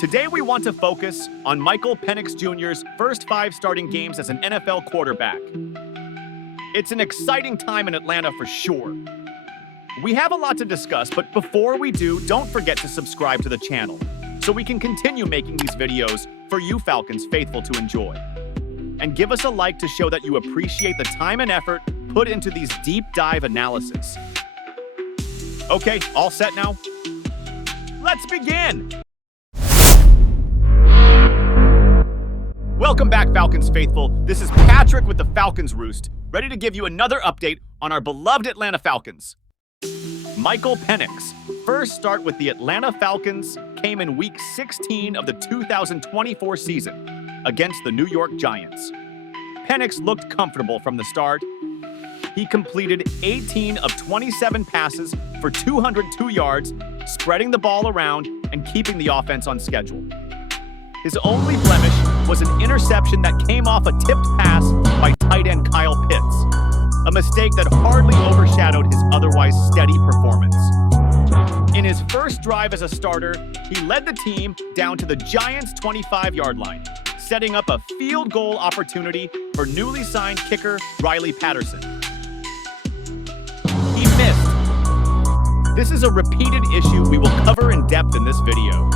Today we want to focus on Michael Penix Jr.'s first 5 starting games as an NFL quarterback. It's an exciting time in Atlanta for sure. We have a lot to discuss, but before we do, don't forget to subscribe to the channel so we can continue making these videos for you Falcons faithful to enjoy. And give us a like to show that you appreciate the time and effort put into these deep dive analyses. Okay, all set now? Let's begin! Welcome back, Falcons faithful. This is Patrick with the Falcons Roost, ready to give you another update on our beloved Atlanta Falcons. Michael Penix, first start with the Atlanta Falcons, came in Week 16 of the 2024 season against the New York Giants. Penix looked comfortable from the start. He completed 18 of 27 passes for 202 yards, spreading the ball around and keeping the offense on schedule. His only blemish was an interception that came off a tipped pass by tight end Kyle Pitts, a mistake that hardly overshadowed his otherwise steady performance. In his first drive as a starter, he led the team down to the Giants' 25-yard line, setting up a field goal opportunity for newly signed kicker Riley Patterson. He missed. This is a repeated issue we will cover in depth in this video.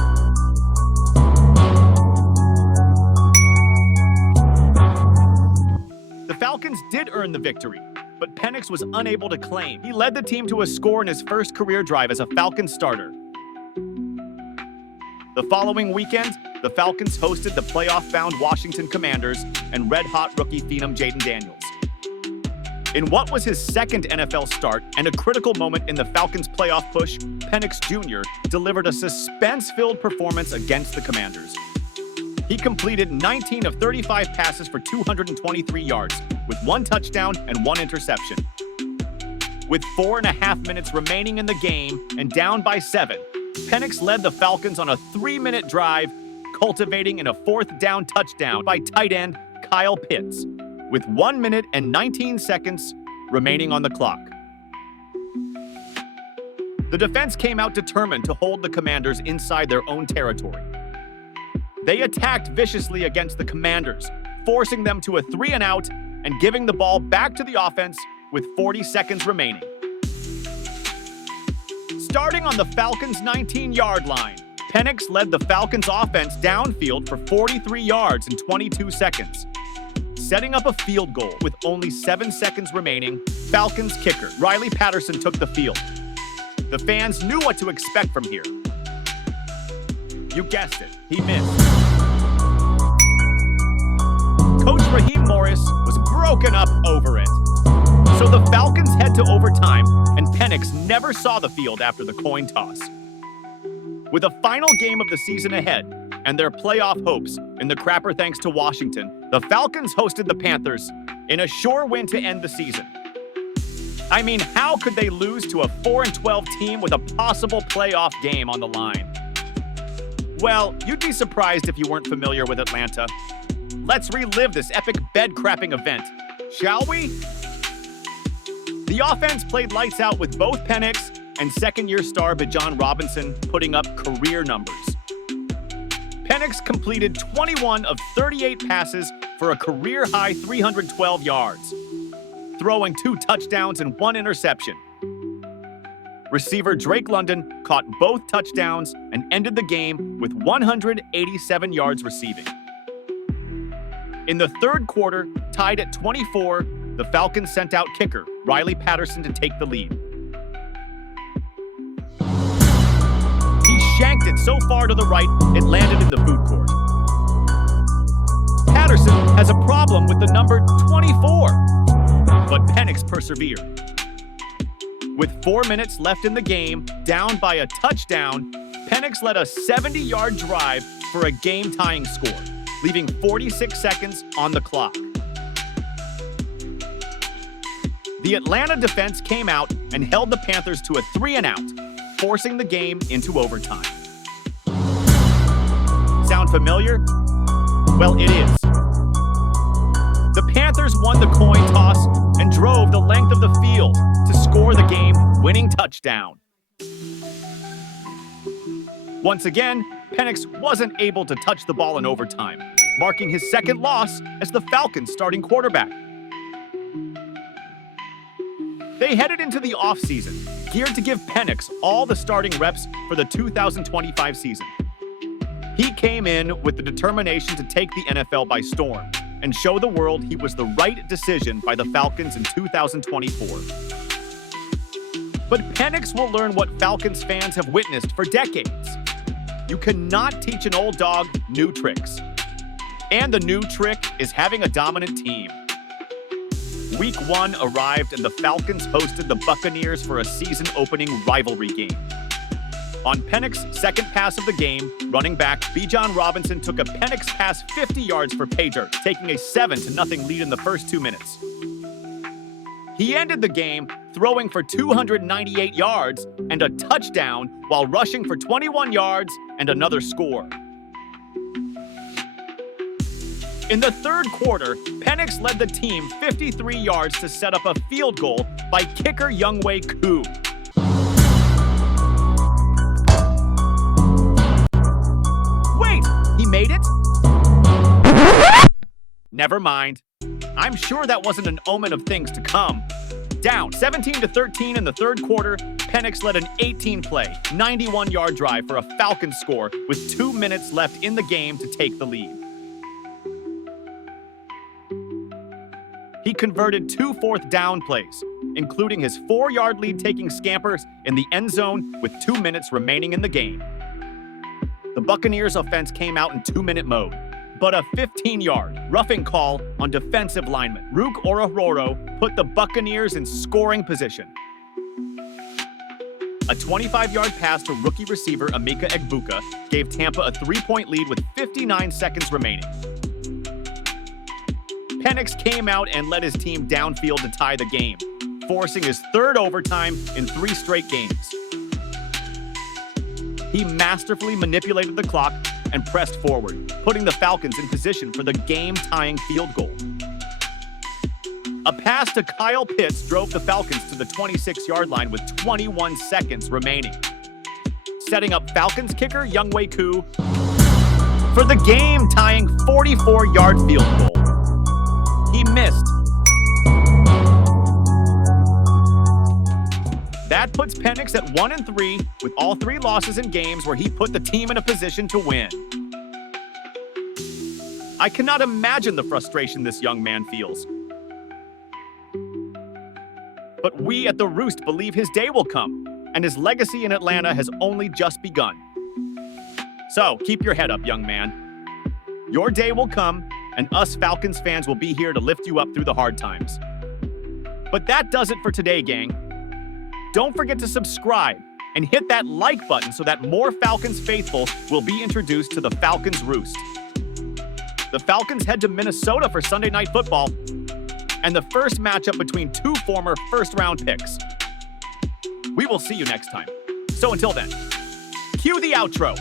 The Falcons did earn the victory, but Penix was unable to claim. He led the team to a score in his first career drive as a Falcons starter. The following weekend, the Falcons hosted the playoff-bound Washington Commanders and red-hot rookie phenom Jayden Daniels. In what was his second NFL start and a critical moment in the Falcons' playoff push, Penix Jr. delivered a suspense-filled performance against the Commanders. He completed 19 of 35 passes for 223 yards, with 1 touchdown and 1 interception. With 4.5 minutes remaining in the game and down by 7, Penix led the Falcons on a 3-minute drive, cultivating in a 4th down touchdown by tight end Kyle Pitts, with 1 minute and 19 seconds remaining on the clock. The defense came out determined to hold the Commanders inside their own territory. They attacked viciously against the Commanders, forcing them to a 3-and-out and giving the ball back to the offense with 40 seconds remaining. Starting on the Falcons' 19-yard line, Penix led the Falcons' offense downfield for 43 yards in 22 seconds. Setting up a field goal with only 7 seconds remaining, Falcons kicker Riley Patterson took the field. The fans knew what to expect from here. You guessed it, he missed. Coach Raheem Morris was broken up over it. So the Falcons head to overtime, and Penix never saw the field after the coin toss. With a final game of the season ahead and their playoff hopes in the crapper thanks to Washington, the Falcons hosted the Panthers in a sure win to end the season. I mean, how could they lose to a 4-12 team with a possible playoff game on the line? Well, you'd be surprised if you weren't familiar with Atlanta. Let's relive this epic bed-crapping event, shall we? The offense played lights out with both Penix and second-year star Bijan Robinson putting up career numbers. Penix completed 21 of 38 passes for a career-high 312 yards, throwing 2 touchdowns and 1 interception. Receiver Drake London caught both touchdowns and ended the game with 187 yards receiving. In the third quarter, tied at 24, the Falcons sent out kicker Riley Patterson to take the lead. He shanked it so far to the right, it landed in the food court. Patterson has a problem with the number 24, but Penix persevered. With 4 minutes left in the game, down by a touchdown, Penix led a 70-yard drive for a game-tying score, leaving 46 seconds on the clock. The Atlanta defense came out and held the Panthers to a 3-and-out, forcing the game into overtime. Sound familiar? Well, it is. The Panthers won the coin toss and drove the length of the field to score the game-winning touchdown. Once again, Penix wasn't able to touch the ball in overtime, marking his second loss as the Falcons' starting quarterback. They headed into the offseason, geared to give Penix all the starting reps for the 2025 season. He came in with the determination to take the NFL by storm and show the world he was the right decision by the Falcons in 2024. But Penix will learn what Falcons fans have witnessed for decades. You cannot teach an old dog new tricks. And the new trick is having a dominant team. Week 1 arrived and the Falcons hosted the Buccaneers for a season-opening rivalry game. On Penix's second pass of the game, running back Bijan Robinson took a Penix pass 50 yards for pay dirt, taking a 7-0 lead in the first 2 minutes. He ended the game throwing for 298 yards and a touchdown while rushing for 21 yards and another score. In the third quarter, Penix led the team 53 yards to set up a field goal by kicker Younghoe Koo. Wait, he made it? Never mind. I'm sure that wasn't an omen of things to come. Down 17-13 in the third quarter, Penix led an 18-play, 91-yard drive for a Falcons score with 2 minutes left in the game to take the lead. He converted 2 fourth-down plays, including his 4-yard lead-taking scampers in the end zone with 2 minutes remaining in the game. The Buccaneers offense came out in 2-minute mode, but a 15-yard roughing call on defensive lineman Rook Orahoro put the Buccaneers in scoring position. A 25-yard pass to rookie receiver Emeka Egbuka gave Tampa a 3-point lead with 59 seconds remaining. Penix came out and led his team downfield to tie the game, forcing his third overtime in 3 straight games. He masterfully manipulated the clock and pressed forward, putting the Falcons in position for the game-tying field goal. A pass to Kyle Pitts drove the Falcons to the 26-yard line with 21 seconds remaining, setting up Falcons kicker Younghoe Koo for the game-tying 44-yard field goal. He missed. That puts Penix at 1-3 with all 3 losses in games where he put the team in a position to win. I cannot imagine the frustration this young man feels. But we at the Roost believe his day will come, and his legacy in Atlanta has only just begun. So keep your head up, young man. Your day will come, and us Falcons fans will be here to lift you up through the hard times. But that does it for today, gang. Don't forget to subscribe and hit that like button so that more Falcons faithful will be introduced to the Falcons Roost. The Falcons head to Minnesota for Sunday Night Football and the first matchup between 2 former first-round picks. We will see you next time. So until then, cue the outro.